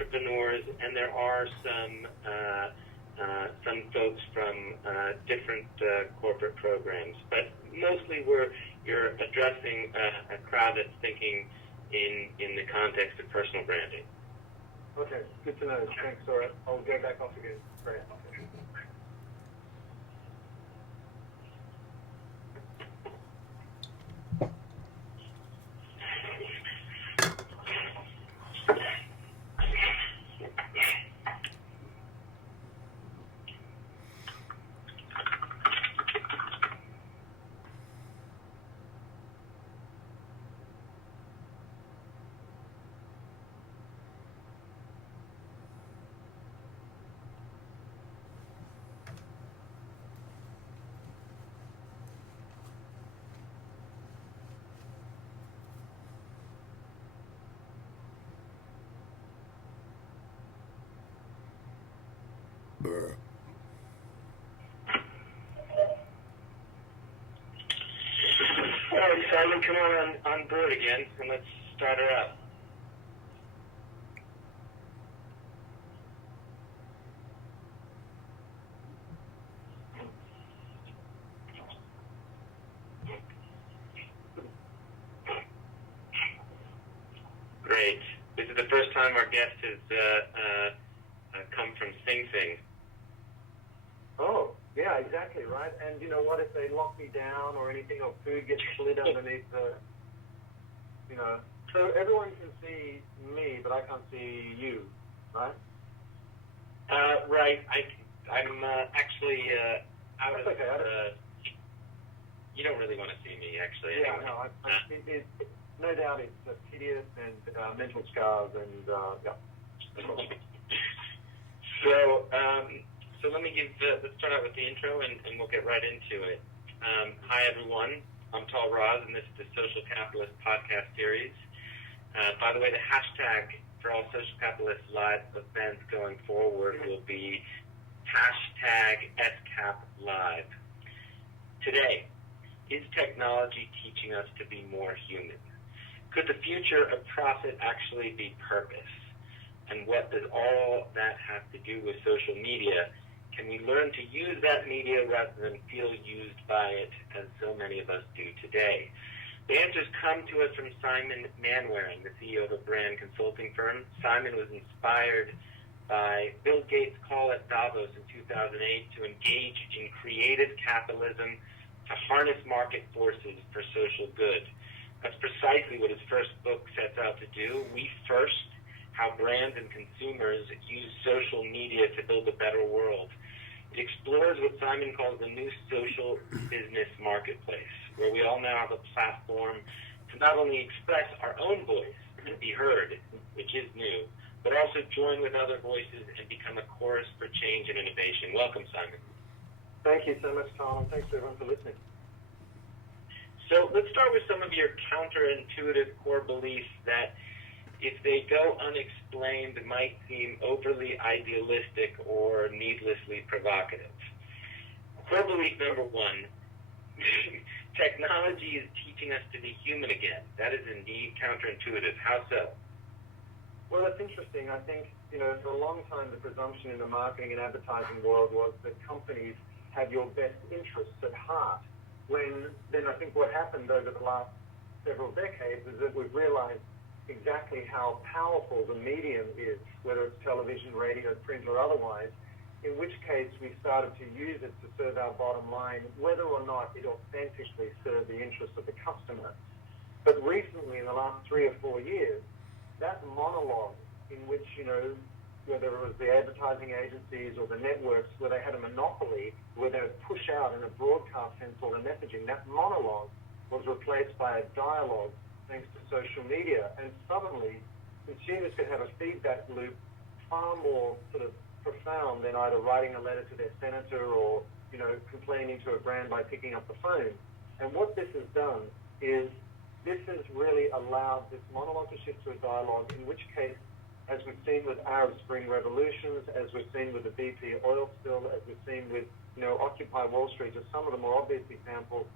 entrepreneurs, and there are some folks from different corporate programs. But mostly you're addressing a crowd that's thinking in the context of personal branding. Okay, good to know. Thanks, Sora. I'll go back off again. Great. Bruh. All right, Simon, come on board again, and let's start her up. Great. This is the first time our guest has come from Sing Sing. Oh, yeah, exactly, right. And you know what? If they lock me down or anything, or food gets slid underneath the, so everyone can see me, but I can't see you, right? Right. I'm actually out That's of. okay. You don't really want to see me, actually. Yeah, Anyway. No, no doubt it's tedious and mental scars and yeah. So let me let's start out with the intro and we'll get right into it. Hi everyone, I'm Tal Raz and this is the Social Capitalist podcast series. By the way, the hashtag for all Social Capitalist live events going forward will be #SCAPLive. Today, is technology teaching us to be more human? Could the future of profit actually be purpose? And what does all that have to do with social media? Can we learn to use that media rather than feel used by it, as so many of us do today? The answers come to us from Simon Mainwaring, the CEO of a brand consulting firm. Simon was inspired by Bill Gates' call at Davos in 2008 to engage in creative capitalism to harness market forces for social good. That's precisely what his first book sets out to do. We First, How Brands and Consumers Use Social Media to Build a Better World. It explores what Simon calls the new social business marketplace, where we all now have a platform to not only express our own voice and be heard, which is new, but also join with other voices and become a chorus for change and innovation. Welcome, Simon. Thank you so much, Tom, and thanks everyone for listening. So let's start with some of your counterintuitive core beliefs that, if they go unexplained, might seem overly idealistic or needlessly provocative. Core belief number one, technology is teaching us to be human again. That is indeed counterintuitive. How so? Well, it's interesting. I think, for a long time, the presumption in the marketing and advertising world was that companies have your best interests at heart. When then I think what happened over the last several decades is that we've realized exactly how powerful the medium is, whether it's television, radio, print, or otherwise, in which case we started to use it to serve our bottom line, whether or not it authentically served the interests of the customer. But recently, in the last 3 or 4 years, that monologue in which, whether it was the advertising agencies or the networks where they had a monopoly, where they would push out in a broadcast sense all the messaging, that monologue was replaced by a dialogue thanks to social media. And suddenly, consumers could have a feedback loop far more sort of profound than either writing a letter to their senator or, complaining to a brand by picking up the phone. And what this has done is this has really allowed this monologue to shift to a dialogue, in which case, as we've seen with Arab Spring revolutions, as we've seen with the BP oil spill, as we've seen with, Occupy Wall Street, just some of the more obvious examples,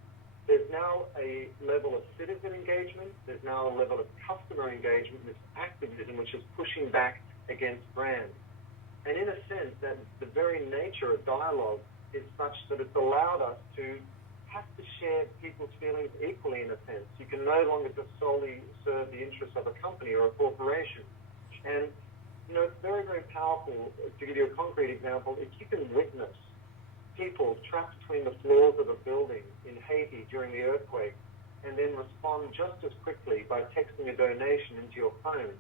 there's now a level of citizen engagement, there's now a level of customer engagement, this activism which is pushing back against brands. And in a sense, that the very nature of dialogue is such that it's allowed us to have to share people's feelings equally in a sense. You can no longer just solely serve the interests of a company or a corporation. And, it's very, very powerful. To give you a concrete example, if you can witness people trapped between the floors of a building in Haiti during the earthquake and then respond just as quickly by texting a donation into your phone,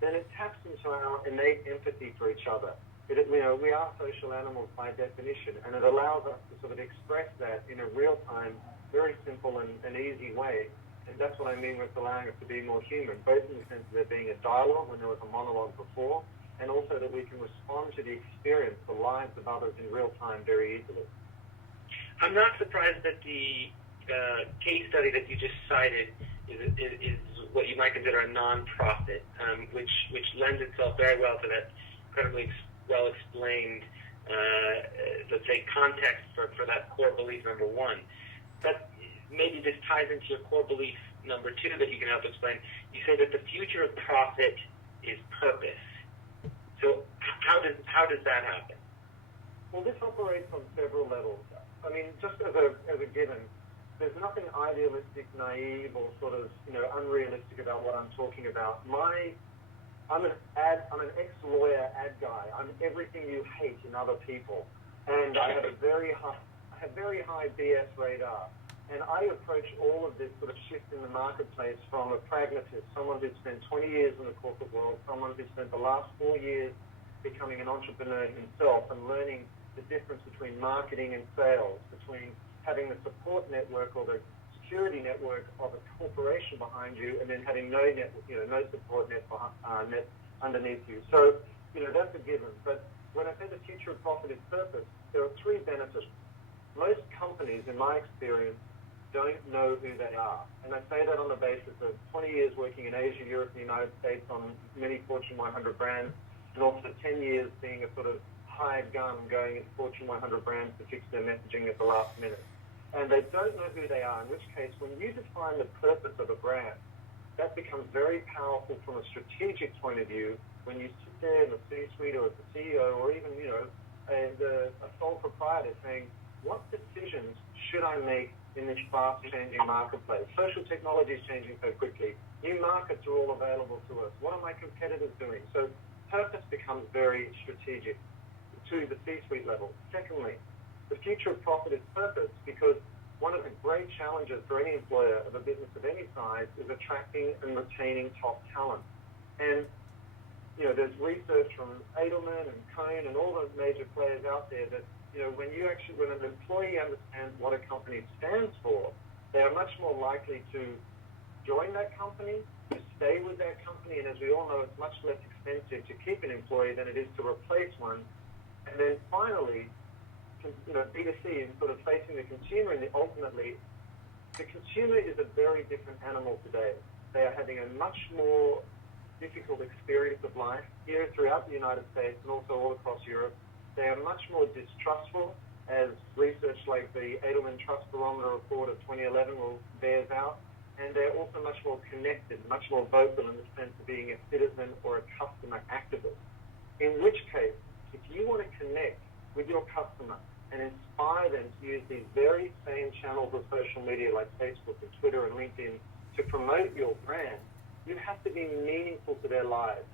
then it taps into our innate empathy for each other. We are social animals by definition, and it allows us to sort of express that in a real-time, very simple and easy way. And that's what I mean with allowing us to be more human, both in the sense of there being a dialogue when there was a monologue before, and also that we can respond to the experience, the lives of others in real time very easily. I'm not surprised that the case study that you just cited is what you might consider a non-profit, which lends itself very well to that incredibly well-explained, let's say, context for that core belief number one. But maybe this ties into your core belief number two that you can help explain. You say that the future of profit is purpose. So how does that happen? Well, this operates on several levels. I mean, just as a given, there's nothing idealistic, naive, or sort of unrealistic about what I'm talking about. I'm an ex-lawyer ad guy. I'm everything you hate in other people, and I have very high BS radar. And I approach all of this sort of shift in the marketplace from a pragmatist, someone who's spent 20 years in the corporate world, someone who spent the last 4 years becoming an entrepreneur himself and learning the difference between marketing and sales, between having the support network or the security network of a corporation behind you, and then having no support net underneath you. So, that's a given. But when I say the future of profit is purpose, there are three benefits. Most companies, in my experience, don't know who they are. And I say that on the basis of 20 years working in Asia, Europe, and the United States on many Fortune 100 brands, and also 10 years being a sort of hired gun going into Fortune 100 brands to fix their messaging at the last minute. And they don't know who they are, in which case, when you define the purpose of a brand, that becomes very powerful from a strategic point of view when you sit there in the C-suite or as the CEO or even, a sole proprietor saying, what decisions should I make in this fast-changing marketplace? Social technology is changing so quickly. New markets are all available to us. What are my competitors doing? So purpose becomes very strategic to the C-suite level. Secondly, the future of profit is purpose because one of the great challenges for any employer of a business of any size is attracting and retaining top talent. And, there's research from Edelman and Cohn and all those major players out there that when an employee understands what a company stands for, they are much more likely to join that company, to stay with that company, and as we all know, it's much less expensive to keep an employee than it is to replace one. And then finally, B2C and sort of facing the consumer, and ultimately, the consumer is a very different animal today. They are having a much more difficult experience of life here throughout the United States and also all across Europe. They are much more distrustful, as research like the Edelman Trust Barometer report of 2011 bears out, and they're also much more connected, much more vocal in the sense of being a citizen or a customer activist. In which case, if you want to connect with your customer and inspire them to use these very same channels of social media like Facebook and Twitter and LinkedIn to promote your brand, you have to be meaningful to their lives.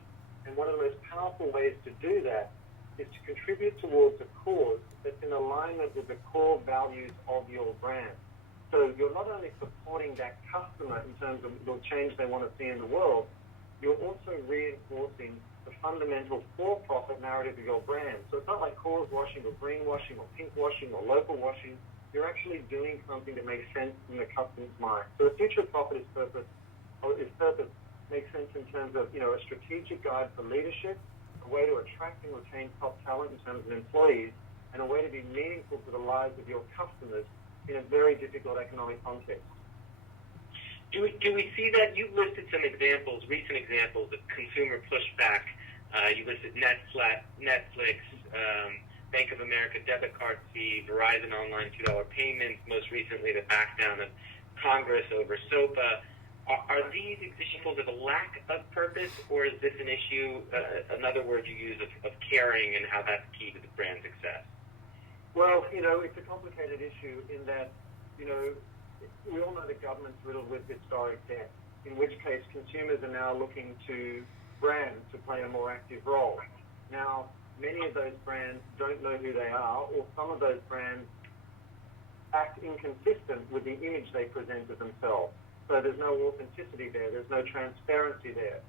And one of the most powerful ways to do that is to contribute towards a cause that's in alignment with the core values of your brand. So you're not only supporting that customer in terms of the change they want to see in the world, you're also reinforcing the fundamental for-profit narrative of your brand. So it's not like cause washing or greenwashing or pink washing or local washing. You're actually doing something that makes sense in the customer's mind. So the future of profit is purpose makes sense in terms of a strategic guide for leadership, a way to attract and retain top talent in terms of employees, and a way to be meaningful to the lives of your customers in a very difficult economic context. Do we see that? You listed some examples, recent examples of consumer pushback. You listed Netflix, Bank of America debit card fee, Verizon online $2 payments, most recently the backdown of Congress over SOPA. Are these examples of a lack of purpose, or is this an issue, another word you use, of caring and how that's key to the brand success? Well, it's a complicated issue in that, we all know the government's riddled with historic debt, in which case consumers are now looking to brands to play a more active role. Now, many of those brands don't know who they are, or some of those brands act inconsistent with the image they present of themselves. So there's no authenticity there, there's no transparency there.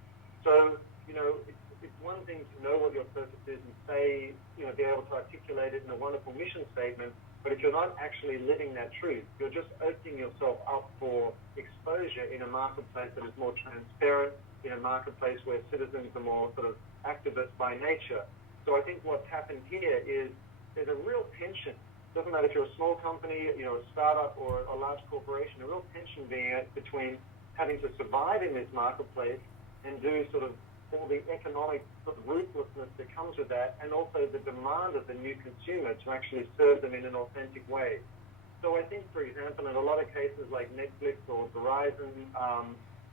So, it's one thing to know what your purpose is and say, be able to articulate it in a wonderful mission statement, but if you're not actually living that truth, you're just opening yourself up for exposure in a marketplace that is more transparent, in a marketplace where citizens are more sort of activists by nature. So I think what's happened here is there's a real tension. It doesn't matter if you're a small company, a startup or a large corporation, a real tension being between having to survive in this marketplace and do sort of all the economic sort of ruthlessness that comes with that, and also the demand of the new consumer to actually serve them in an authentic way. So I think, for example, in a lot of cases like Netflix or Verizon,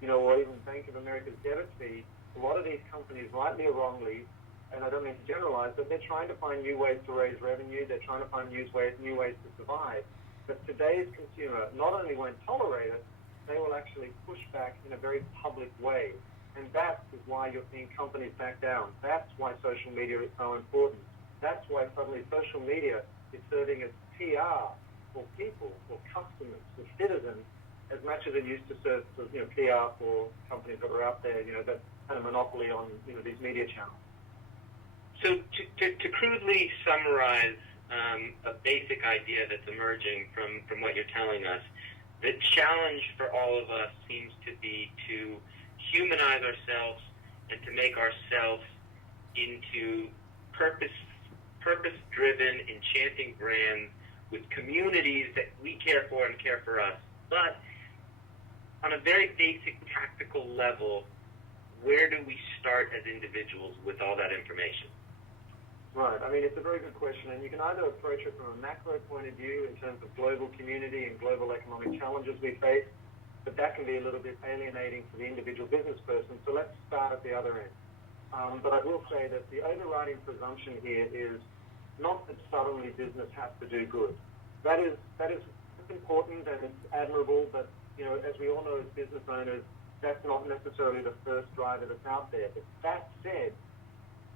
or even Bank of America's debit fee, a lot of these companies, rightly or wrongly, and I don't mean to generalize, but they're trying to find new ways to raise revenue, they're trying to find new ways to survive. But today's consumer not only won't tolerate it, they will actually push back in a very public way. And that is why you're seeing companies back down. That's why social media is so important. That's why suddenly social media is serving as PR for people, for customers, for citizens, as much as it used to serve PR for companies that were out there, that had a monopoly on these media channels. So to crudely summarize a basic idea that's emerging from what you're telling us, the challenge for all of us seems to be to humanize ourselves and to make ourselves into purpose-driven, enchanting brands with communities that we care for and care for us. But on a very basic tactical level, where do we start as individuals with all that information? Right. I mean, it's a very good question, and you can either approach it from a macro point of view in terms of global community and global economic challenges we face, but that can be a little bit alienating for the individual business person. So let's start at the other end. But I will say that the overriding presumption here is not that suddenly business has to do good. That is important and it's admirable, but as we all know as business owners, that's not necessarily the first driver that's out there. But that said,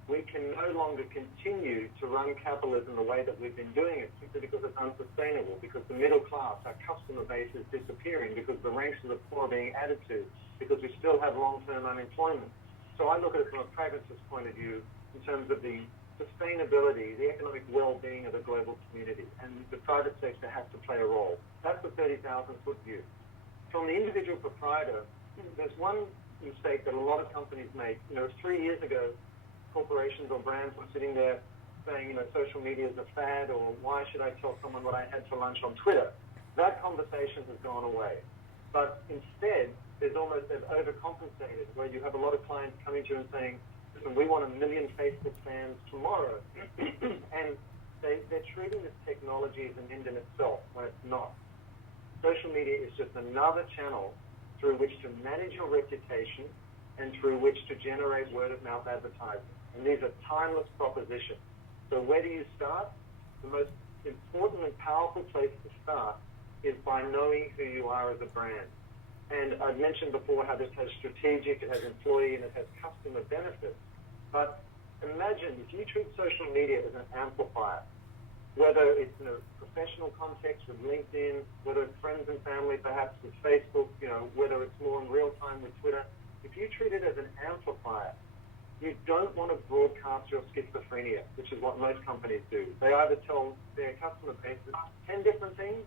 we can no longer continue to run capitalism the way that we've been doing it, simply because it's unsustainable, because the middle class, our customer base, is disappearing, because the ranks of the poor are being added to, because we still have long-term unemployment. So I look at it from a pragmatist point of view in terms of the sustainability, the economic well-being of the global community, and the private sector has to play a role. That's the 30,000-foot view. From the individual proprietor, there's one mistake that a lot of companies make. 3 years ago, corporations or brands were sitting there saying, social media is a fad, or why should I tell someone what I had for lunch on Twitter? That conversation has gone away. But instead, they've overcompensated, where you have a lot of clients coming to you and saying, listen, we want 1 million Facebook fans tomorrow. And they're treating this technology as an end in itself, when it's not. Social media is just another channel through which to manage your reputation and through which to generate word-of-mouth advertising. And these are timeless propositions. So where do you start? The most important and powerful place to start is by knowing who you are as a brand. And I've mentioned before how this has strategic, it has employee, and it has customer benefits. But imagine if you treat social media as an amplifier, whether it's in a professional context with LinkedIn, whether it's friends and family perhaps with Facebook, whether it's more in real time with Twitter. If you treat it as an amplifier, you don't want to broadcast your schizophrenia, which is what most companies do. They either tell their customer base 10 different things,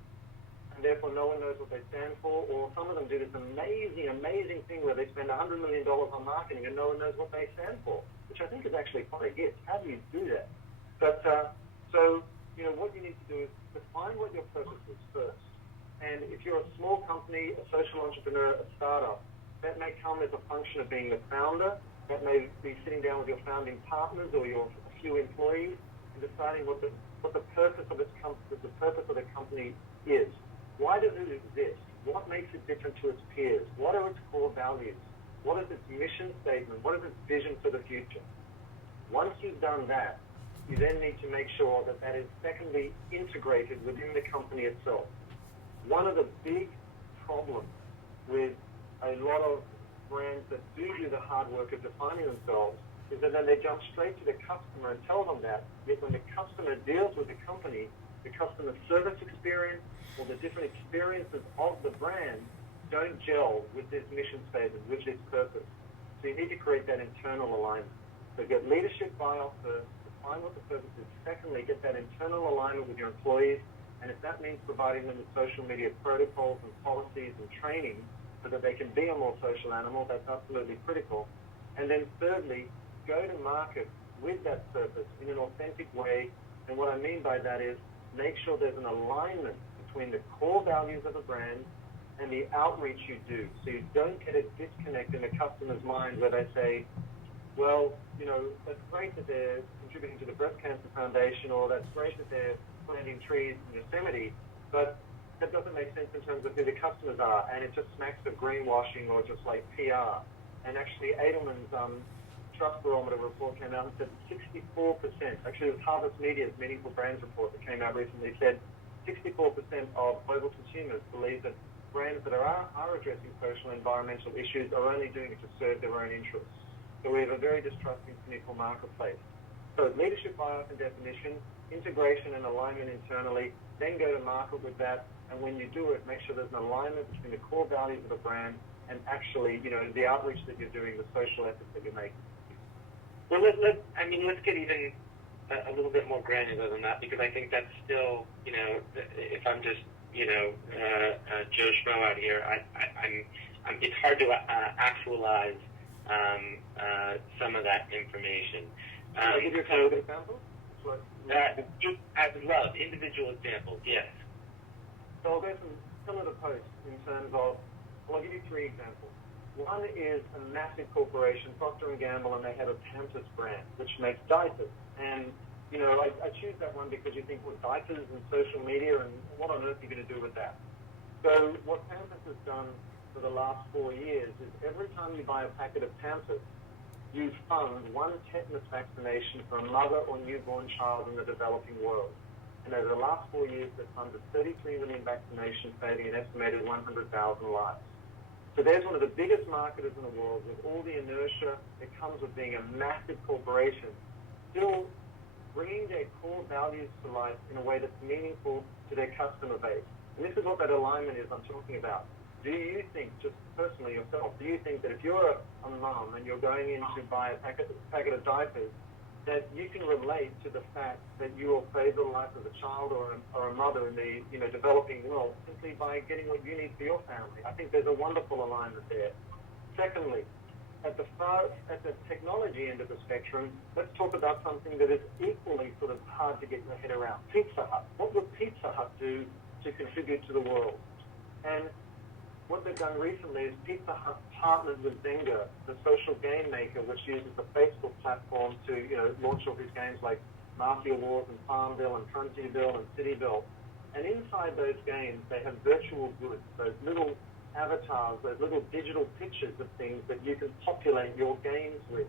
and therefore no one knows what they stand for, or some of them do this amazing thing where they spend $100 million on marketing and no one knows what they stand for, which I think is actually quite a gift. How do you do that? But what you need to do is define what your purpose is first. And if you're a small company, a social entrepreneur, a startup, that may come as a function of being the founder. That may be sitting down with your founding partners or your few employees and deciding what the purpose of the company is. Why does it exist? What makes it different to its peers? What are its core values? What is its mission statement? What is its vision for the future? Once you've done that, you then need to make sure that that is secondly integrated within the company itself. One of the big problems with a lot of brands that do the hard work of defining themselves is that then they jump straight to the customer and tell them that, yet when the customer deals with the company, the customer service experience or the different experiences of the brand don't gel with this mission statement, with this purpose. So you need to create that internal alignment. So get leadership buy-off first, define what the purpose is. Secondly, get that internal alignment with your employees, and if that means providing them with social media protocols and policies and training so that they can be a more social animal, that's absolutely critical. And then thirdly, go to market with that purpose in an authentic way. And what I mean by that is make sure there's an alignment between the core values of a brand and the outreach you do. So you don't get a disconnect in the customer's mind where they say, well, you know, that's great that they're contributing to the Breast Cancer Foundation, or that's great that they're planting trees in Yosemite, but that doesn't make sense in terms of who the customers are, and it just smacks of greenwashing or just like PR. And actually, Edelman's Trust Barometer report came out and said 64%, actually it was Harvest Media's Meaningful Brands report that came out recently, said 64% of global consumers believe that brands that are addressing social and environmental issues are only doing it to serve their own interests. So we have a very distrusting, cynical marketplace. So leadership buy-off and definition, integration and alignment internally, then go to market with that. And when you do it, make sure there's an alignment between the core values of the brand and actually, you know, the outreach that you're doing, the social efforts that you're making. Well, let's get even a little bit more granular than that, because I think that's still, you know, if I'm just, you know, Joe Schmo out here, it's hard to actualize some of that information. Can I give you a couple of examples? I would love individual examples, yes. So I'll go from some of the posts in terms of, well, I'll give you three examples. One is a massive corporation, Procter & Gamble, and they have a Pampers brand, which makes diapers. And, you know, I choose that one because you think, well, diapers and social media, and what on earth are you going to do with that? So what Pampers has done for the last 4 years is every time you buy a packet of Pampers, you fund one tetanus vaccination for a mother or newborn child in the developing world. And over the last 4 years, they've funded 33 million vaccinations, saving an estimated 100,000 lives. So there's one of the biggest marketers in the world, with all the inertia that comes with being a massive corporation, still bringing their core values to life in a way that's meaningful to their customer base. And this is what that alignment is I'm talking about. Do you think, just personally yourself, do you think that if you're a mom and you're going in to buy a packet of diapers, that you can relate to the fact that you will save the life of a child or a mother in the developing world simply by getting what you need for your family? I think there's a wonderful alignment there. Secondly, at the technology end of the spectrum, let's talk about something that is equally sort of hard to get your head around. Pizza Hut. What would Pizza Hut do to contribute to the world? And what they've done recently is Pizza Hut partnered with Zynga, the social game maker, which uses the Facebook platform to, you know, launch all these games like Mafia Wars and Farmville and Frontierville and Cityville. And inside those games, they have virtual goods, those little avatars, those little digital pictures of things that you can populate your games with.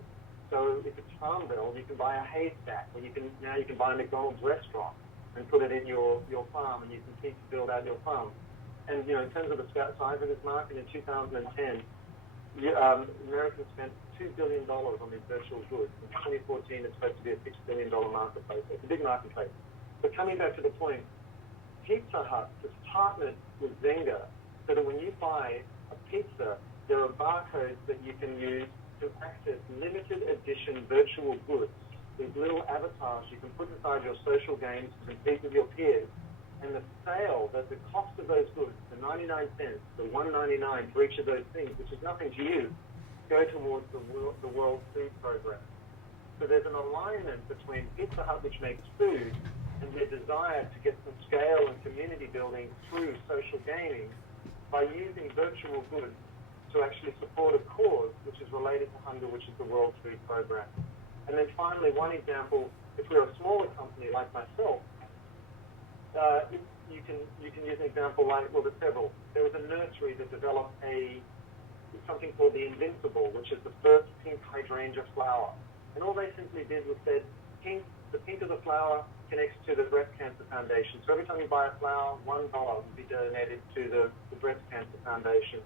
So if it's Farmville, you can buy a haystack, or you can buy a McDonald's restaurant and put it in your farm, and you can keep to build out your farm. And, you know, in terms of the size of this market, in 2010, Americans spent $2 billion on these virtual goods. In 2014, it's supposed to be a $6 billion marketplace. So it's a big marketplace. But coming back to the point, Pizza Hut has partnered with Zynga so that when you buy a pizza, there are barcodes that you can use to access limited edition virtual goods. These little avatars you can put inside your social games to compete with your peers. And the sale, the cost of those goods, the 99 cents, the $1.99 for each of those things, which is nothing to you, go towards the World Food Program. So there's an alignment between Pizza Hut, which makes food, and their desire to get some scale and community building through social gaming by using virtual goods to actually support a cause which is related to hunger, which is the World Food Program. And then finally, one example, if we're a smaller company like myself, you can use an example like, well, there's several. There was a nursery that developed something called the Invincible, which is the first pink hydrangea flower. And all they simply did was said, the pink of the flower connects to the Breast Cancer Foundation. So every time you buy a flower, $1 would be donated to the Breast Cancer Foundation.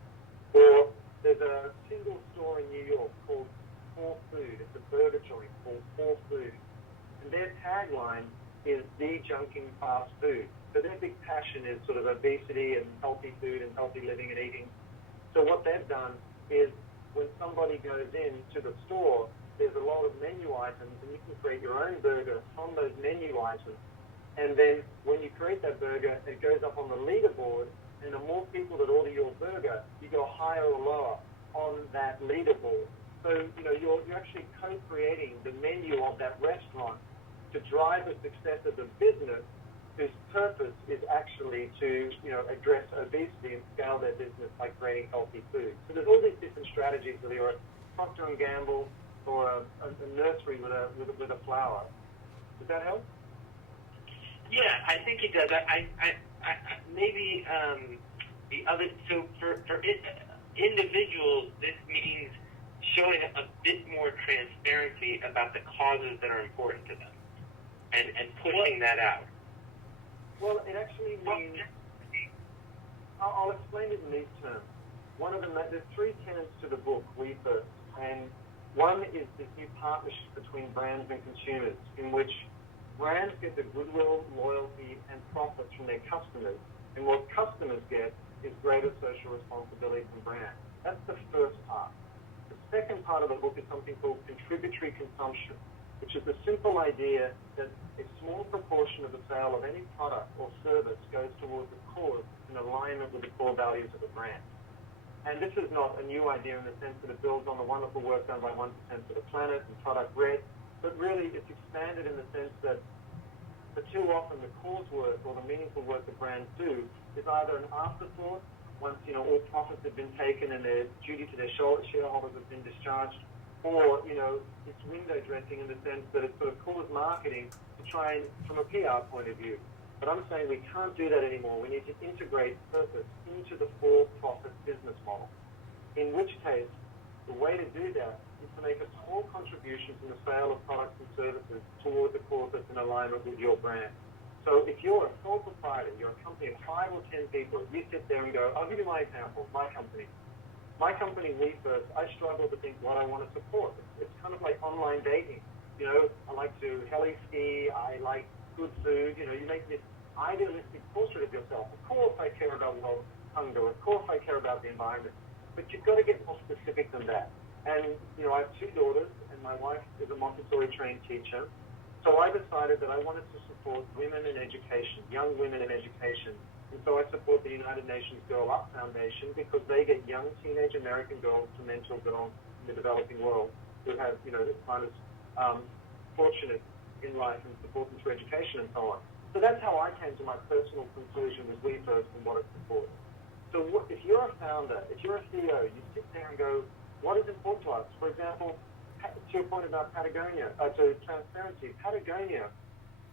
Or there's a single store in New York called For Food. It's a burger joint called For Food. And their tagline is de-junking fast food. So their big passion is sort of obesity and healthy food and healthy living and eating. So what they've done is when somebody goes into the store, there's a lot of menu items, and you can create your own burger from those menu items. And then when you create that burger, it goes up on the leaderboard, and the more people that order your burger, you go higher or lower on that leaderboard. So, you're actually co-creating the menu of that restaurant to drive the success of the business, whose purpose is actually to, address obesity and scale their business by creating healthy food. So there's all these different strategies, whether you're a Procter & Gamble or a nursery with a flower. Does that help? Yeah, I think it does. I maybe the other. So for individuals, this means showing a bit more transparency about the causes that are important to them, and pushing that out. Well, it actually means. I'll explain it in these terms. One of them, there's 3 tenets to the book, We First, and one is this new partnership between brands and consumers, in which brands get the goodwill, loyalty, and profits from their customers, and what customers get is greater social responsibility from brands. That's the first part. The second part of the book is something called contributory consumption, which is the simple idea that a small proportion of the sale of any product or service goes towards a cause in alignment with the core values of the brand. And this is not a new idea in the sense that it builds on the wonderful work done by 1% for the Planet and Product Red, but really it's expanded in the sense that too often the cause work or the meaningful work that brands do is either an afterthought once all profits have been taken and their duty to their shareholders has been discharged, or it's window dressing in the sense that it's sort of cause marketing to try and from a PR point of view. But I'm saying we can't do that anymore. We need to integrate purpose into the for-profit business model, in which case the way to do that is to make a small contribution from the sale of products and services towards a cause that's in alignment with your brand. So if you're a sole proprietor, you're a company of 5 or 10 people, you sit there and go, I'll give you my example, my company. My company, We First, I struggle to think what I want to support. It's kind of like online dating. I like to heli ski, I like good food, you make this idealistic portrait of yourself. Of course I care about world hunger, of course I care about the environment, but you've got to get more specific than that. And, I have 2 daughters, and my wife is a Montessori trained teacher, so I decided that I wanted to support women in education, young women in education, and so I support the United Nations Girl Up Foundation because they get young teenage American girls to mentor girls in the developing world who have, this kind of fortunate in life and support them through education and so on. So that's how I came to my personal conclusion with We First and what it supports. So if you're a founder, if you're a CEO, you sit there and go, what is important to us? For example, to your point about Patagonia, to transparency, Patagonia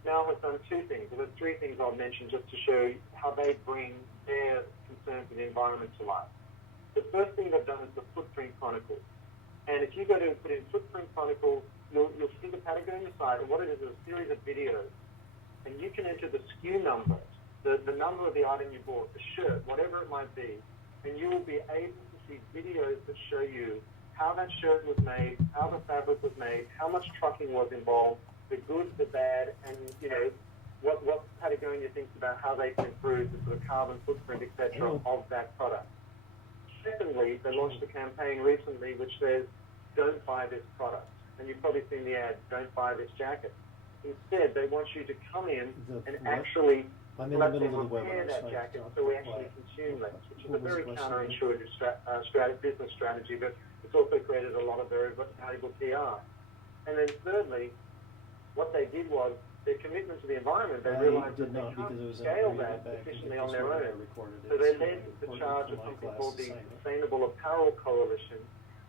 now has done 2 things. There's 3 things I'll mention just to show how they bring their concerns with the environment to life. The first thing they've done is the Footprint Chronicles. And if you go to put in Footprint Chronicles, you'll see the Patagonia site, and what it is a series of videos. And you can enter the SKU number, the number of the item you bought, the shirt, whatever it might be, and you will be able to see videos that show you how that shirt was made, how the fabric was made, how much trucking was involved, the good, the bad, and what Patagonia thinks about how they can improve the sort of carbon footprint, etc., of that product. Secondly, they launched a campaign recently which says, don't buy this product. And you've probably seen the ad, don't buy this jacket. Instead, they want you to come in and actually let them repair that jacket so we actually consume less, which is a very counterintuitive business strategy, but it's also created a lot of very valuable PR. And then thirdly, what they did was their commitment to the environment, they realized that they can't scale that efficiently on their own. So they led the charge of something called the Sustainable Apparel Coalition,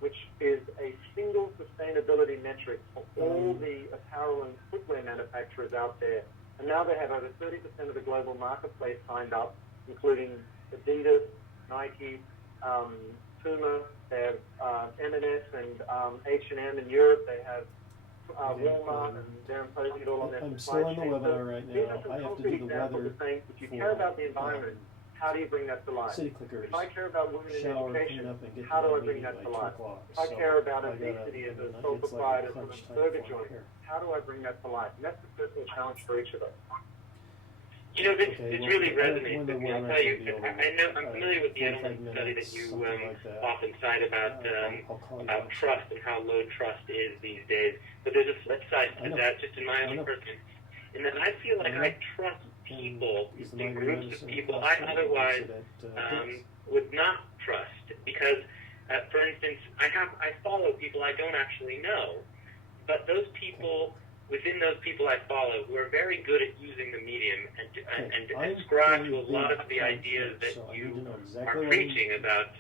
which is a single sustainability metric for all the apparel and footwear manufacturers out there. And now they have over 30% of the global marketplace signed up, including Adidas, Nike, Puma, they have M&S and H&M in Europe, they have Walmart, and they're imposing it all on their supply chain. I'm still on the webinar right now. I have to do the weather saying, if you care about the environment, how do you bring that to life? City clickers. If I care about women in Shower, education, clean up, and get how to do I the bring meeting that to by 2 life? o'clock. If I So care about I obesity as a it's sole like proprietor from crunch a time burger before joint, here. how do I bring that to life? And that's the personal challenge for each of us. You know, this really resonates with me. I'll tell you, I'm familiar with the element study that you often cite about trust and how low trust is these days. But there's a flip side to that, just in my own person, in that I feel like I trust people, in groups of people I otherwise would not trust. Because, for instance, I follow people I don't actually know, but those people, within those people I follow, who are very good at using the medium and ascribe to a lot of the ideas that you are preaching about,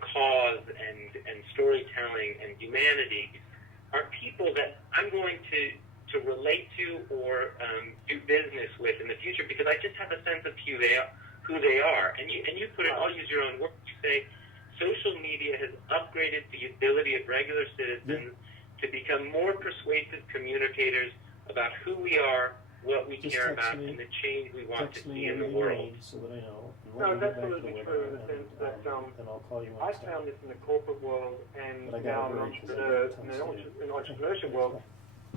cause and storytelling and humanity, are people that I'm going to relate to or do business with in the future, because I just have a sense of who they are. And you put it, I'll use your own words, you say, social media has upgraded the ability of regular citizens to become more persuasive communicators about who we are, what we care about, and the change we want to see in the world. So that I know. No, it's absolutely true in the sense that I'll call you I found this in the corporate world and now in the entrepreneurship world.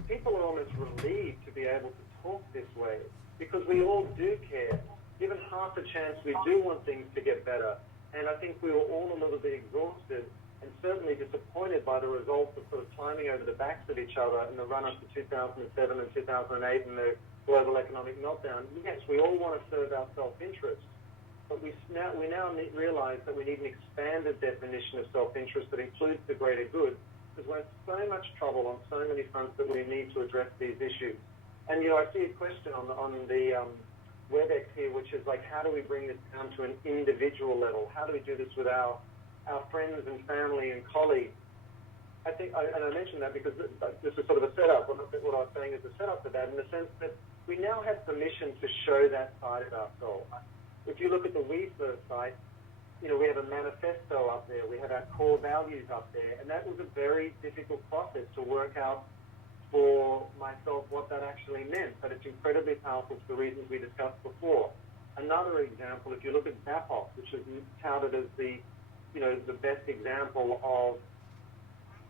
People are almost relieved to be able to talk this way because we all do care. Given half a chance, we do want things to get better. And I think we were all a little bit exhausted and certainly disappointed by the results of sort of climbing over the backs of each other in the run-up to 2007 and 2008 and the global economic meltdown. Yes, we all want to serve our self-interest, but we now realize that we need an expanded definition of self-interest that includes the greater good, because we're in so much trouble on so many fronts that we need to address these issues. And, I see a question on the WebEx here, which is like, how do we bring this down to an individual level? How do we do this with our friends and family and colleagues? I think, and I mentioned that because this is sort of a setup. What I was saying is a setup for that, in the sense that we now have permission to show that side of ourselves. If you look at the WeServe site, we have a manifesto up there. We have our core values up there, and that was a very difficult process to work out for myself what that actually meant, but it's incredibly powerful for the reasons we discussed before. Another example, if you look at Zappos, which is touted as the best example of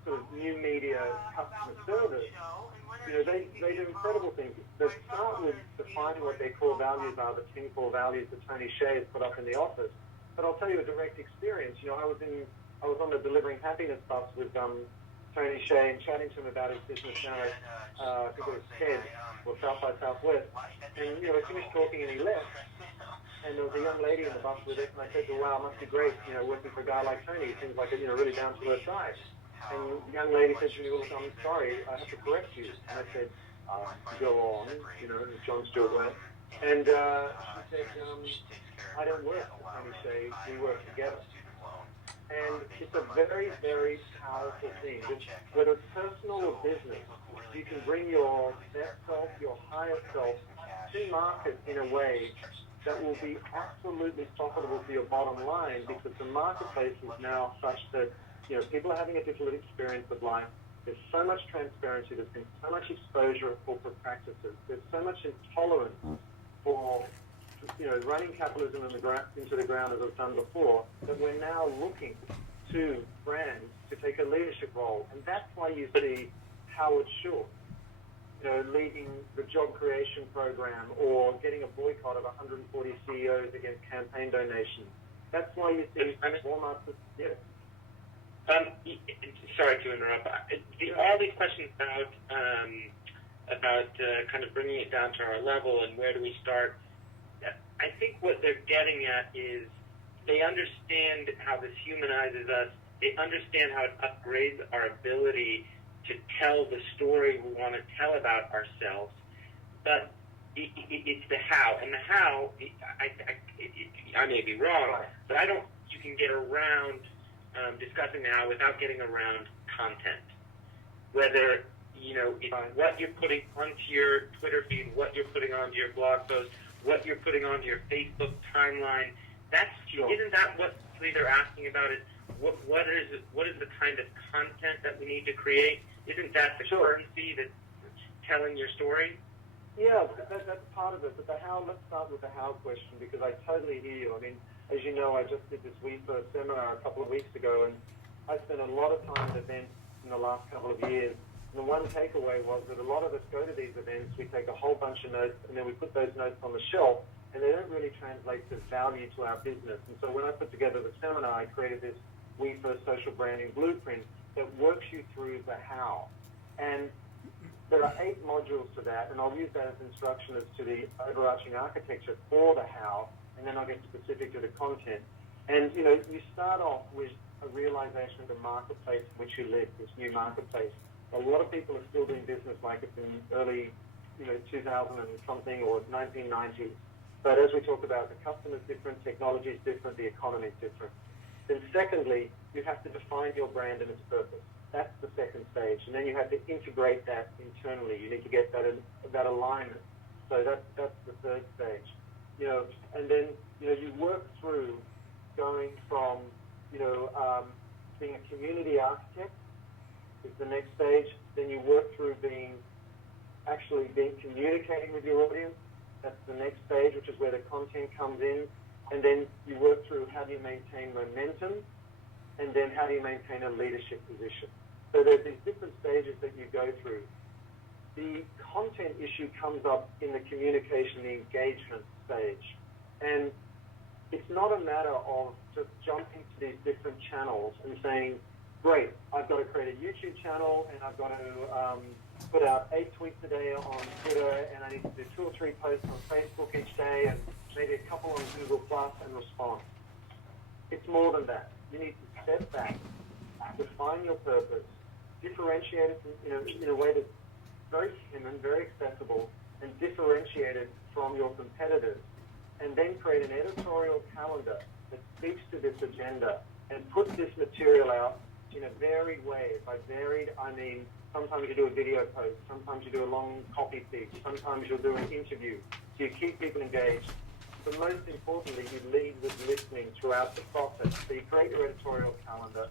sort of new media customer service, they do incredible things. They start with defining what their core values are, the 10 core values that Tony Hsieh has put up in the office. But I'll tell you a direct experience. I was on the Delivering Happiness bus with Tony Hsieh and chatting to him about his business now at, I think it was TED, or South by Southwest. And, we finished talking and he left. And there was a young lady in the bus with us, and I said, wow, it must be great, working for a guy like Tony. He seems like a, really down-to-earth guy. And the young lady said to me, well, I'm sorry, I have to correct you. And I said, go on, in John Stewart way. And she said, I don't work for Tony Hsieh, we work together. And it's a very, very powerful thing. Whether it's personal or business, you can bring your best self, your higher self, to market in a way that will be absolutely profitable for your bottom line, because the marketplace is now such that, people are having a difficult experience of life. There's so much transparency. There's been so much exposure of corporate practices. There's so much intolerance for running capitalism into the ground, as I've done before, that we're now looking to brands to take a leadership role. And that's why you see Howard Schultz, leading the job creation program or getting a boycott of 140 CEOs against campaign donations. That's why you see Walmart. Yes. Sorry to interrupt. All these questions about kind of bringing it down to our level and where do we start, I think what they're getting at is they understand how this humanizes us. They understand how it upgrades our ability to tell the story we want to tell about ourselves. But it's the how. And the how, I may be wrong, but I don't think you can get around discussing the how without getting around content. Whether it's what you're putting onto your Twitter feed, what you're putting onto your blog post, what you're putting onto your Facebook timeline. Isn't that what they're asking about? Is what is the kind of content that we need to create? Isn't that the currency that's telling your story? Yeah, that's part of it. But the how, let's start with the how question, because I totally hear you. I mean, as you know, I just did this WeFirst seminar a couple of weeks ago, and I spent a lot of time at events in the last couple of years. And the one takeaway was that a lot of us go to these events, we take a whole bunch of notes, and then we put those notes on the shelf, and they don't really translate to value to our business. And so when I put together the seminar, I created this WeFirst Social Branding Blueprint that works you through the how. And there are 8 modules to that, and I'll use that as instruction as to the overarching architecture for the how, and then I'll get specific to the content. And, you start off with a realization of the marketplace in which you live, this new marketplace. A lot of people are still doing business like it's in early, 2000 and something or 1990s. But as we talked about, the customer's different, technology is different, the economy is different. Then secondly, you have to define your brand and its purpose. That's the second stage. And then you have to integrate that internally. You need to get that alignment. So that's the third stage. And then, you work through going from, being a community architect is the next stage. Then you work through communicating with your audience. That's the next stage, which is where the content comes in. And then you work through how do you maintain momentum, and then how do you maintain a leadership position. So there's these different stages that you go through. The content issue comes up in the communication, the engagement stage. And it's not a matter of just jumping to these different channels and saying, great, I've got to create a YouTube channel, and I've got to put out 8 tweets a day on Twitter, and I need to do 2 or 3 posts on Facebook each day, and maybe a couple on Google Plus and respond. It's more than that. You need to step back, define your purpose, differentiate it in a way that's very human, very accessible, and differentiate it from your competitors, and then create an editorial calendar that speaks to this agenda and put this material out in a varied way. By varied, I mean sometimes you do a video post, sometimes you do a long copy piece, sometimes you'll do an interview. So you keep people engaged. But most importantly, you lead with listening throughout the process. So you create your editorial calendar,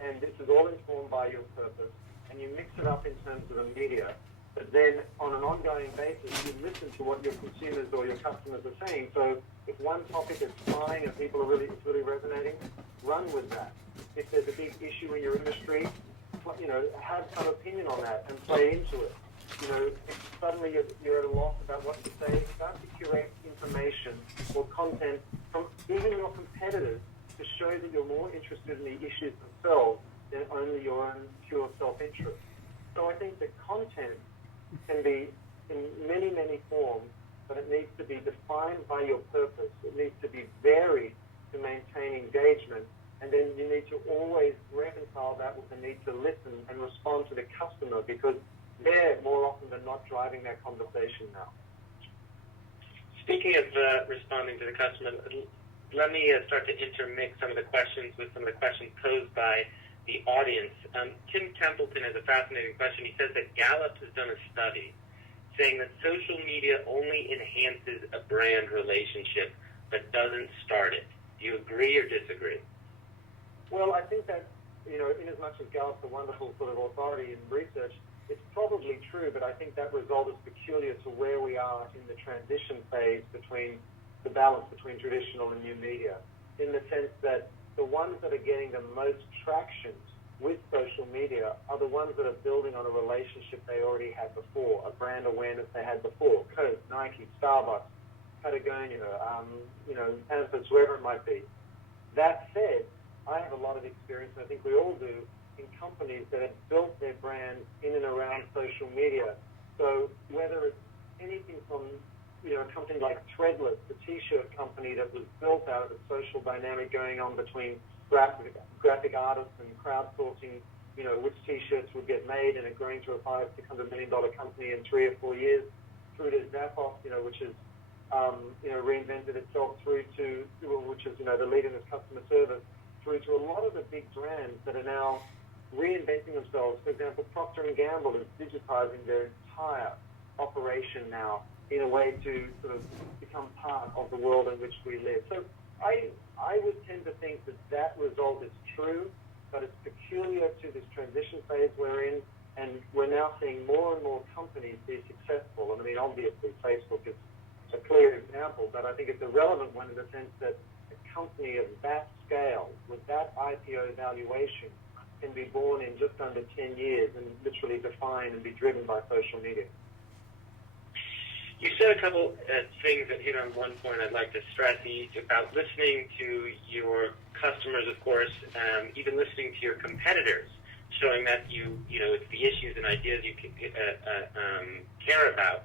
and this is all informed by your purpose, and you mix it up in terms of the media. But then on an ongoing basis, you listen to what your consumers or your customers are saying. So if one topic is flying and it's really resonating, run with that. If there's a big issue in your industry, have some opinion on that and play into it. If suddenly you're at a loss about what to say, start to curate information or content from even your competitors to show that you're more interested in the issues themselves than only your own pure self-interest. So I think the content can be in many, many forms, but it needs to be defined by your purpose. It needs to be varied to maintain engagement, and then you need to always reconcile that with the need to listen and respond to the customer, because they're more often than not driving that conversation now. Speaking of responding to the customer, let me start to intermix some of the questions with some of the questions posed by the audience. Tim Templeton has a fascinating question. He says that Gallup has done a study saying that social media only enhances a brand relationship but doesn't start it. Do you agree or disagree? Well, I think that, in as much as Gallup's a wonderful sort of authority in research, it's probably true, but I think that result is peculiar to where we are in the transition phase between the balance between traditional and new media, in the sense that the ones that are getting the most traction with social media are the ones that are building on a relationship they already had before, a brand awareness they had before. Coke, Nike, Starbucks, Patagonia, Pampers, whoever it might be. That said, I have a lot of experience, and I think we all do, in companies that have built their brand in and around social media. So whether it's anything from a company like Threadless, the T-shirt company that was built out of a social dynamic going on between graphic artists and crowdsourcing, which T-shirts would get made, and it growing to a $500-600 million company in 3 or 4 years, through to Zappos, which has reinvented itself, through to, which is the leader in its customer service, through to a lot of the big brands that are now reinventing themselves. For example, Procter & Gamble is digitizing their entire operation now in a way to sort of become part of the world in which we live. So I would tend to think that that result is true, but it's peculiar to this transition phase we're in, and we're now seeing more and more companies be successful. And I mean, obviously, Facebook is a clear example, but I think it's a relevant one in the sense that a company of that scale, with that IPO valuation, can be born in just under 10 years and literally define and be driven by social media. You said a couple things that hit on one point I'd like to stress about listening to your customers, of course, even listening to your competitors, showing that it's the issues and ideas you care about.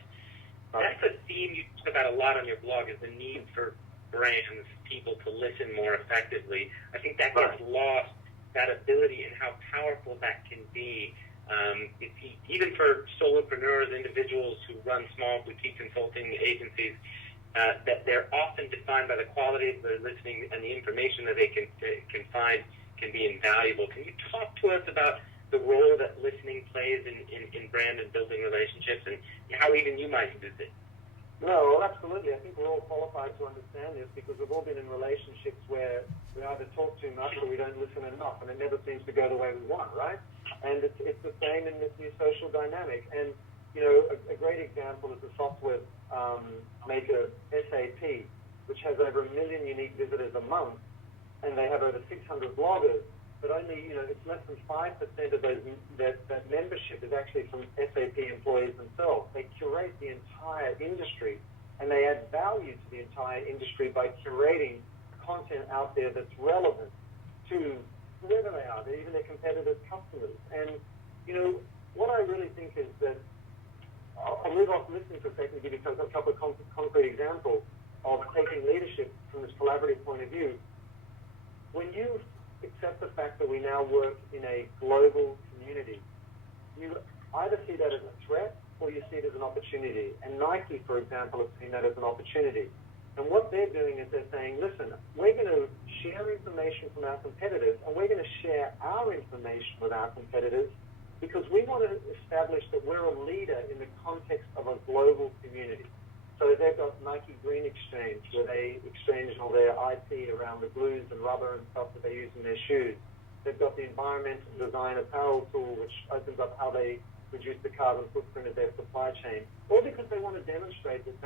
That's a theme you talk about a lot on your blog, is the need for brands, people to listen more effectively. I think that gets lost, that ability, and how powerful that can be. Even for solopreneurs, individuals who run small boutique consulting agencies, that they're often defined by the quality of their listening, and the information that they can find can be invaluable. Can you talk to us about the role that listening plays in brand and building relationships, and how even you might use it? No, well, absolutely. I think we're all qualified to understand this because we've all been in relationships where we either talk too much or we don't listen enough, and it never seems to go the way we want, right? And it's the same in this new social dynamic. And, a great example is the software maker SAP, which has over 1 million unique visitors a month, and they have over 600 bloggers, but only, it's less than 5% of that membership is actually from SAP employees themselves. They curate the entire industry, and they add value to the entire industry by curating content out there that's relevant to whoever they are, even their competitors' customers. And, what I really think is that, I'll move off listening for a second and give you a couple of concrete examples of taking leadership from this collaborative point of view. When you accept the fact that we now work in a global community, you either see that as a threat or you see it as an opportunity. And Nike, for example, has seen that as an opportunity. And what they're doing is they're saying, listen, we're going to share information from our competitors, and we're going to share our information with our competitors because we want to establish that we're a leader in the context of a global community. So they've got Nike Green Exchange, where they exchange all their IP around the glues and rubber and stuff that they use in their shoes. They've got the environmental design apparel tool, which opens up how they reduce the carbon footprint of their supply chain. All because they want to demonstrate that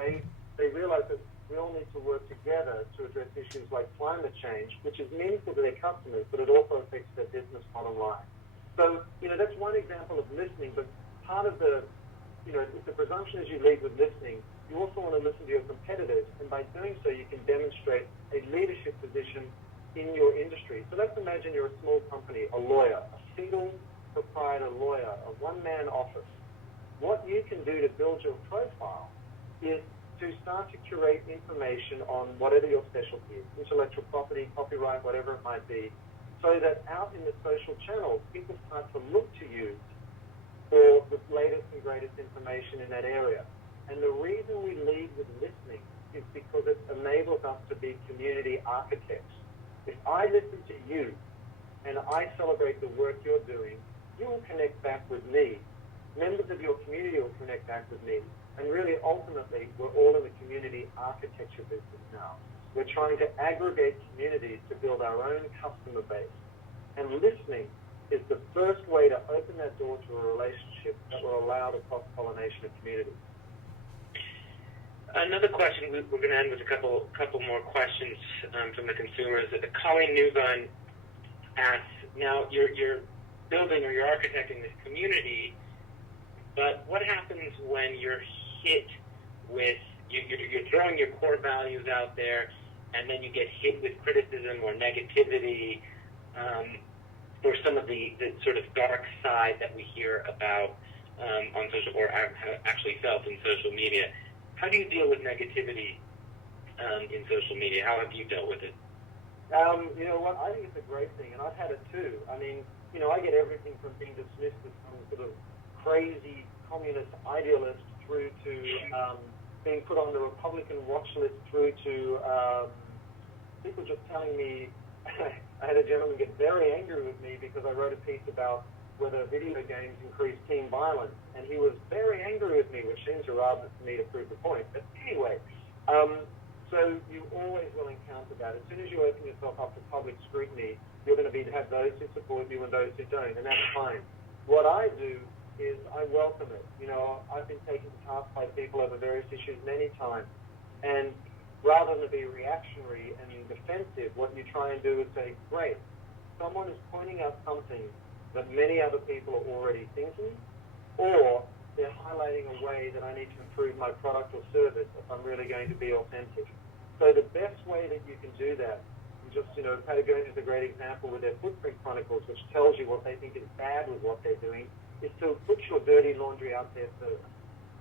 they realize that we all need to work together to address issues like climate change, which is meaningful to their customers, but it also affects their business bottom line. So, that's one example of listening, but part of the, if the presumption is you lead with listening, you also want to listen to your competitors, and by doing so, you can demonstrate a leadership position in your industry. So let's imagine you're a small company, a lawyer, a single proprietor lawyer, a one-man office. What you can do to build your profile is to start to curate information on whatever your specialty is, intellectual property, copyright, whatever it might be, so that out in the social channels, people start to look to you for the latest and greatest information in that area. And the reason we lead with listening is because it enables us to be community architects. If I listen to you and I celebrate the work you're doing, you will connect back with me. Members of your community will connect back with me. And really, ultimately, we're all in the community architecture business now. We're trying to aggregate communities to build our own customer base. And listening is the first way to open that door to a relationship that will allow the cross-pollination of communities. Another question, we're going to end with a couple more questions from the consumers. Colleen Newbine asks, now you're building or you're architecting this community, but what happens when you're hit with, you're throwing your core values out there, and then you get hit with criticism or negativity, or some of the sort of dark side that we hear about on social, or actually felt in social media? How do you deal with negativity in social media? How have you dealt with it? You know what? I think it's a great thing, and I've had it too. I mean, I get everything from being dismissed as some sort of crazy communist idealist through to being put on the Republican watch list, through to people just telling me, I had a gentleman get very angry with me because I wrote a piece about whether video games increase teen violence, and he was very angry with me, which seems rather for me to prove the point. But anyway, so you always will encounter that. As soon as you open yourself up to public scrutiny, you're going to have those who support you and those who don't, and that's fine. What I do is I welcome it. I've been taken to task by people over various issues many times, and rather than be reactionary and defensive, what you try and do is say, great, someone is pointing out something that many other people are already thinking, or they're highlighting a way that I need to improve my product or service if I'm really going to be authentic. So the best way that you can do that, Patagonia is a great example with their Footprint Chronicles, which tells you what they think is bad with what they're doing, is to put your dirty laundry out there first.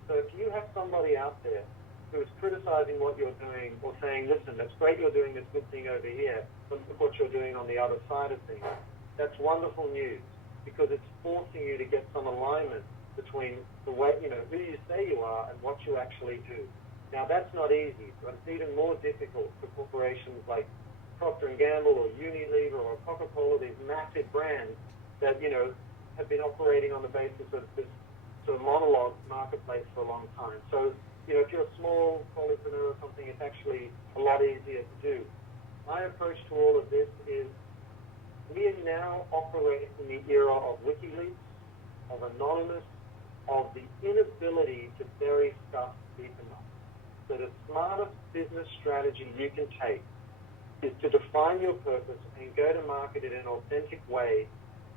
So if you have somebody out there who is criticizing what you're doing or saying, listen, that's great you're doing this good thing over here, but look what you're doing on the other side of things, that's wonderful news, because it's forcing you to get some alignment between the way, who you say you are and what you actually do. Now, that's not easy, but it's even more difficult for corporations like Procter & Gamble or Unilever or Coca-Cola, these massive brands that, have been operating on the basis of this sort of monologue marketplace for a long time. So, if you're a small solopreneur or something, it's actually a lot easier to do. My approach to all of this is we are now operating in the era of WikiLeaks, of Anonymous, of the inability to bury stuff deep enough. So the smartest business strategy you can take is to define your purpose and go to market in an authentic way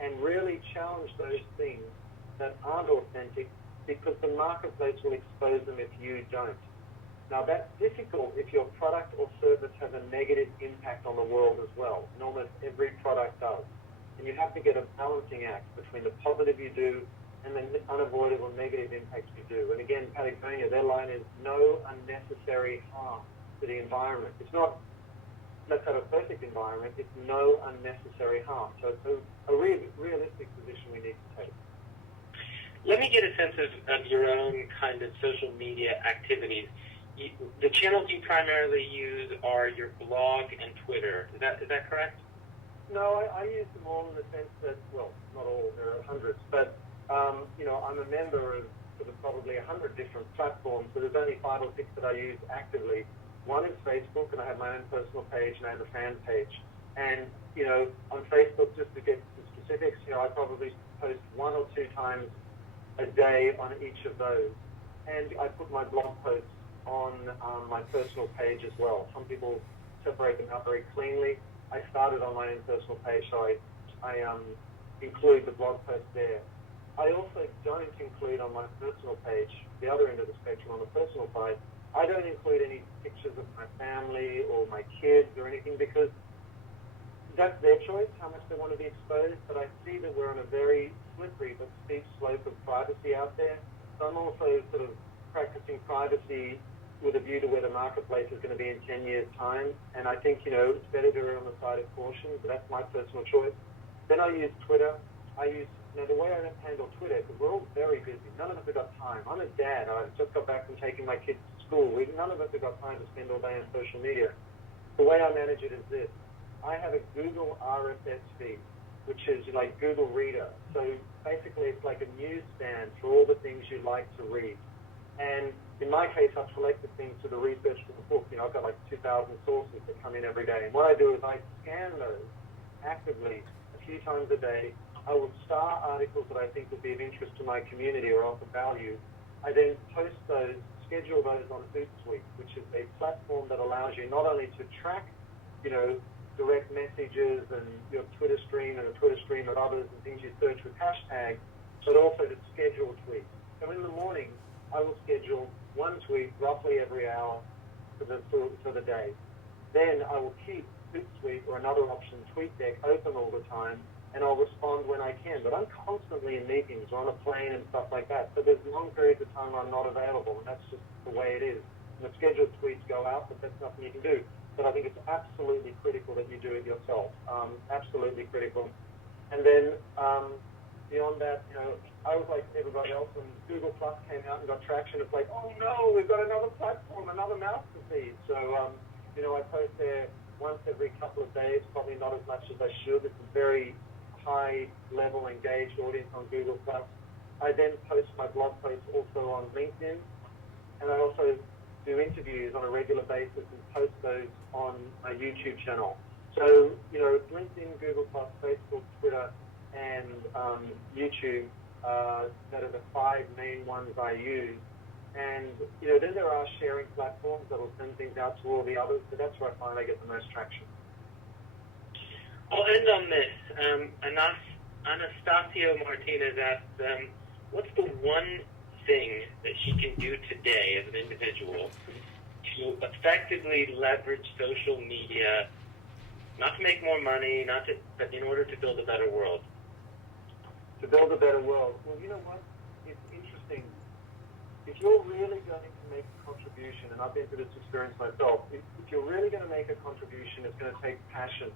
and really challenge those things that aren't authentic, because the marketplace will expose them if you don't. Now, that's difficult if your product or service has a negative impact on the world as well, and almost every product does. And you have to get a balancing act between the positive you do and the unavoidable negative impacts you do. And again, Patagonia, their line is no unnecessary harm to the environment. It's not, let's have a perfect environment, it's no unnecessary harm. So it's a realistic position we need to take. Let me get a sense of your own kind of social media activities. The channels you primarily use are your blog and Twitter. Is that correct? No, I use them all in the sense that, well, not all, there are hundreds, but, I'm a member of sort of probably 100 different platforms, but there's only 5 or 6 that I use actively. One is Facebook, and I have my own personal page, and I have a fan page. And, on Facebook, just to get some specifics, I probably post 1 or 2 times a day on each of those. And I put my blog posts on my personal page as well. Some people separate them out very cleanly. I started on my own personal page, so I include the blog post there. I also don't include on my personal page, the other end of the spectrum on the personal side, I don't include any pictures of my family or my kids or anything, because that's their choice, how much they want to be exposed, but I see that we're on a very slippery but steep slope of privacy out there. So I'm also sort of practicing privacy with a view to where the marketplace is going to be in 10 years' time. And I think, it's better to err on the side of caution, but that's my personal choice. Then I use Twitter. The way I handle Twitter, because we're all very busy. None of us have got time. I'm a dad. I just got back from taking my kids to school. None of us have got time to spend all day on social media. The way I manage it is this. I have a Google RSS feed, which is like Google Reader. So basically it's like a newsstand for all the things you like to read. And in my case, I've selected things to the research for the book. I've got like 2,000 sources that come in every day. And what I do is I scan those actively a few times a day. I will star articles that I think would be of interest to my community or offer value. I then post those, schedule those on Hootsuite, which is a platform that allows you not only to track, direct messages and your Twitter stream and a Twitter stream of others and things you search with hashtags, but also to schedule tweets. So in the morning, I will schedule 1 tweet roughly every hour for the day. Then I will keep Hootsuite or another option, TweetDeck, open all the time, and I'll respond when I can. But I'm constantly in meetings or on a plane and stuff like that. So there's long periods of time where I'm not available, and that's just the way it is. And the scheduled tweets go out, but that's nothing you can do. But I think it's absolutely critical that you do it yourself. Absolutely critical. And then beyond that, I was like everybody else when Google Plus came out and got traction. It's like, oh no, we've got another platform, another mouse to feed. So, I post there once every couple of days, probably not as much as I should. It's a very high-level engaged audience on Google+. I then post my blog posts also on LinkedIn, and I also do interviews on a regular basis and post those on my YouTube channel. So, LinkedIn, Google+, Facebook, Twitter, and YouTube, that are the 5 main ones I use. And, then there are sharing platforms that will send things out to all the others, but that's where I find I get the most traction. I'll end on this. Anastasio Martinez asked, what's the one thing that she can do today as an individual to effectively leverage social media, not to make more money, but in order to build a better world? To build a better world. Well, you know what? It's interesting. If you're really going to make a contribution, and I've been through this experience myself, if you're really going to make a contribution, it's going to take passion,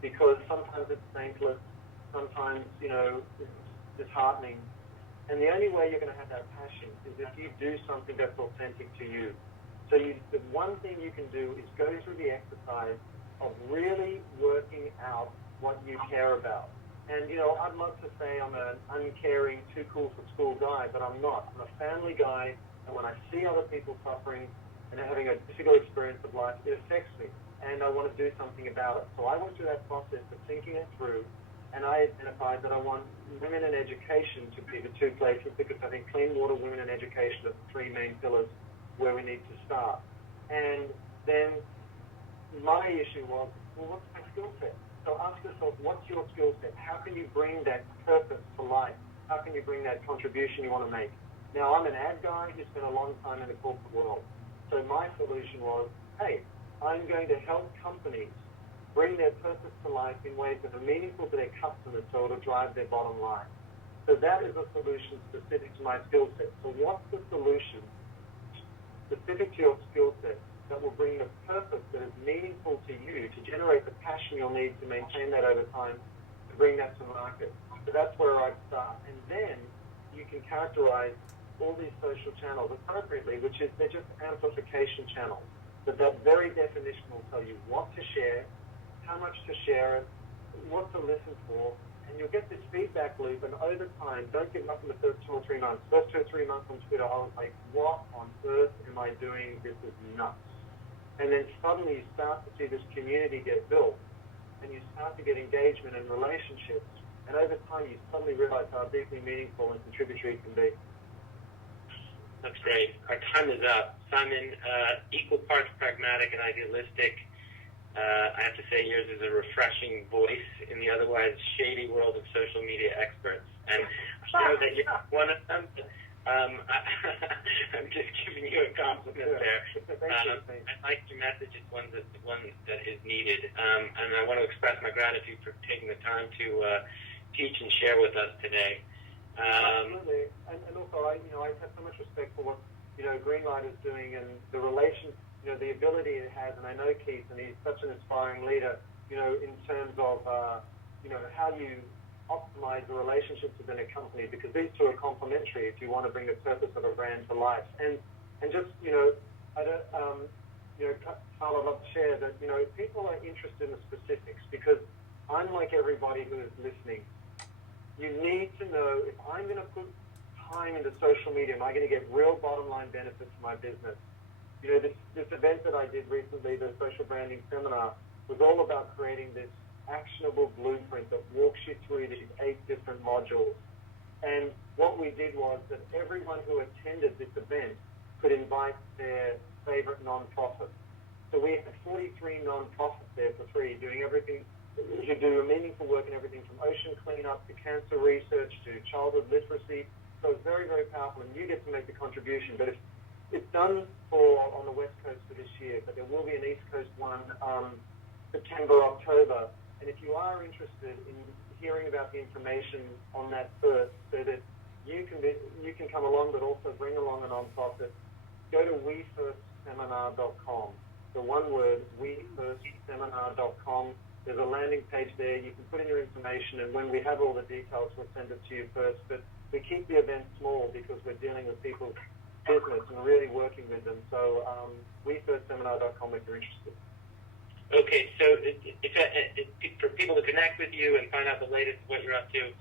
because sometimes it's thankless, sometimes, it's disheartening. And the only way you're going to have that passion is if you do something that's authentic to you. So the one thing you can do is go through the exercise of really working out what you care about. And, I'd love to say I'm an uncaring, too cool for school guy, but I'm not. I'm a family guy, and when I see other people suffering and having a difficult experience of life, it affects me, and I want to do something about it. So I went through that process of thinking it through, and I identified that I want women and education to be the 2 places, because I think clean water, women, and education are the 3 main pillars where we need to start. And then my issue was, well, what's my skill set? So ask yourself, what's your skill set? How can you bring that purpose to life? How can you bring that contribution you want to make? Now, I'm an ad guy who spent a long time in the corporate world. So my solution was, hey, I'm going to help companies bring their purpose to life in ways that are meaningful to their customers, so it'll drive their bottom line. So that is a solution specific to my skill set. So what's the solution specific to your skill set that will bring the purpose that is meaningful to you, to generate the passion you'll need to maintain that over time, to bring that to market? So that's where I'd start. And then you can characterize all these social channels appropriately, which is they're just amplification channels. But that very definition will tell you what to share, how much to share it, what to listen for, and you'll get this feedback loop. And over time, don't give up in the first 2 or 3 months. First 2 or 3 months on Twitter, I was like, what on earth am I doing? This is nuts. And then suddenly you start to see this community get built, and you start to get engagement and relationships. And over time, you suddenly realize how deeply meaningful and contributory it can be. That's great. Our time is up. Simon, equal parts pragmatic and idealistic. I have to say yours is a refreshing voice in the otherwise shady world of social media experts. And I know that you're one of them. I'm just giving you a compliment there. I like your message. It's one that is needed. And I want to express my gratitude for taking the time to teach and share with us today. Absolutely. And also, I have so much respect for what, Greenlight is doing, and the relation, the ability it has. And I know Keith, and he's such an inspiring leader, in terms of, how you optimize the relationships within a company, because these two are complementary if you want to bring the purpose of a brand to life. And just, I don't, Carl, I'd love to share that, people are interested in the specifics, because I'm like everybody who is listening. You need to know, if I'm going to put time into social media, am I going to get real bottom line benefits to my business? This event that I did recently, the social branding seminar, was all about creating this actionable blueprint that walks you through these 8 different modules. And what we did was that everyone who attended this event could invite their favorite nonprofit. So we had 43 nonprofits there for free, doing everything. You do meaningful work in everything from ocean cleanup to cancer research to childhood literacy. So it's very, very powerful, and you get to make the contribution. But it's done on the West Coast for this year, but there will be an East Coast one September, October. And if you are interested in hearing about the information on that first, so that you can come along, but also bring along a nonprofit, go to wefirstseminar.com. The one word, wefirstseminar.com. There's a landing page there. You can put in your information, and when we have all the details, we'll send it to you first. But we keep the event small because we're dealing with people's business and really working with them. So wefirstseminar.com if you're interested. Okay, so for people to connect with you and find out the latest of what you're up to,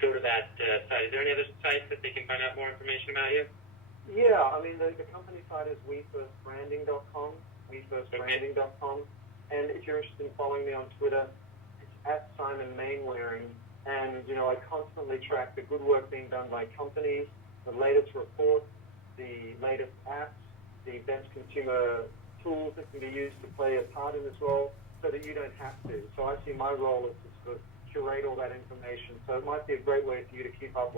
go to that site. Is there any other sites that they can find out more information about you? Yeah, I mean, the company site is wefirstbranding.com, wefirstbranding.com. And if you're interested in following me on Twitter, it's at Simon Mainwaring. And, you know, I constantly track the good work being done by companies, the latest reports, the latest apps, the best consumer tools that can be used to play a part in this role so that you don't have to. So I see my role as to sort of curate all that information. So it might be a great way for you to keep up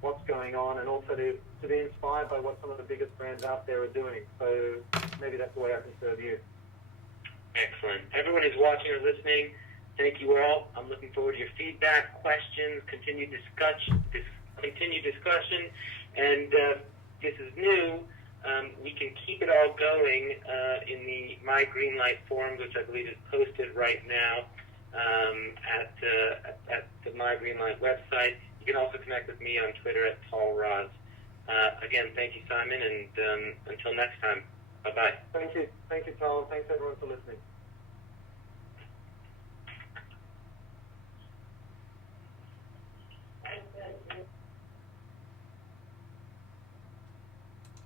what's going on and also to be inspired by what some of the biggest brands out there are doing. So maybe that's the way I can serve you. Excellent. Everyone who's watching or listening, thank you all. I'm looking forward to your feedback, questions, continued discussion. And this is new. We can keep it all going in the My Greenlight forums, which I believe is posted right now at the My Greenlight website. You can also connect with me on Twitter at TallRods. Again, thank you, Simon, and until next time, bye-bye. Thank you, Tal. Thanks, everyone, for listening.